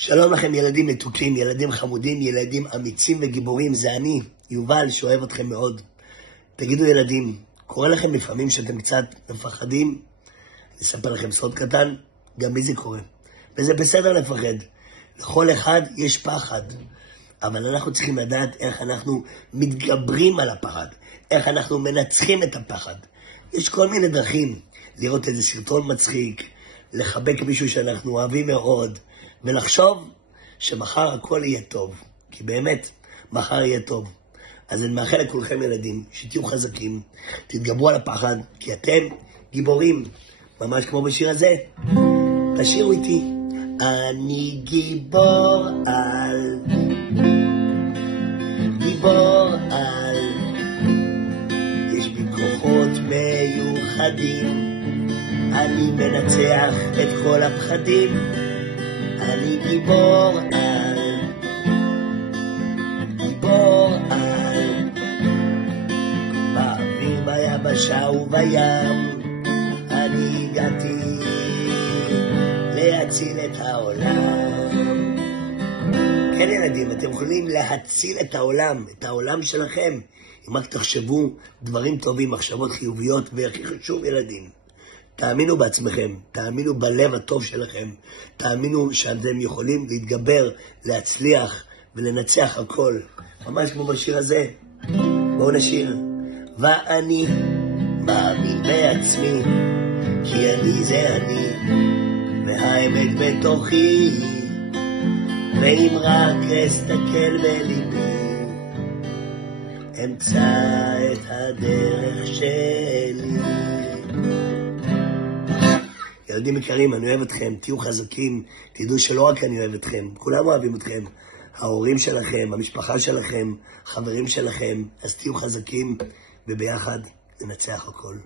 שלום לכם ילדים מתוקים, ילדים חמודים, ילדים אמיצים וגיבורים, זה אני, יובל, שאוהב אתכם מאוד. תגידו ילדים, קורה לכם לפעמים שאתם קצת מפחדים? אספר לכם סוד קטן, גם בי זה קורה. וזה בסדר לפחד, לכל אחד יש פחד. אבל אנחנו צריכים לדעת איך אנחנו מתגברים על הפחד, איך אנחנו מנצחים את הפחד. יש כל מיני דרכים, לראות איזה סרטון מצחיק, לחבק מישהו שאנחנו אוהבים מאוד, ולחשוב שמחר הכל יהיה טוב, כי באמת, מחר יהיה טוב. אז אני מאחל לכולכם ילדים, שתהיו חזקים, תתגברו על הפחד, כי אתם גיבורים, ממש כמו בשיר הזה. תשאירו איתי. אני גיבור על, גיבור על, יש בי כוחות מיוחדים, אני מנצח את כל הפחדים. אני גיבור על, גיבור על, באוויר ביבשה ובים, אני הגעתי להציל את העולם. כן ילדים, אתם יכולים להציל את העולם שלכם, אם רק תחשבו דברים טובים, מחשבות חיוביות, והכי חשוב ילדים, תאמינו בעצמכם, תאמינו בלב הטוב שלכם, תאמינו שאתם יכולים להתגבר, להצליח ולנצח הכל. ממש כמו בשיר הזה. בואו נשיר. ואני מאמין בעצמי, כי אני זה אני, והאמת בתוכי, ואם רק אסתכל בליבי, אמצא את הדרך שלי. ילדים יקרים, אני אוהב אתכם, תהיו חזקים, תדעו שלא רק אני אוהב אתכם, כולם אוהבים אתכם, ההורים שלכם, המשפחה שלכם, חברים שלכם, אז תהיו חזקים, וביחד ננצח הכל.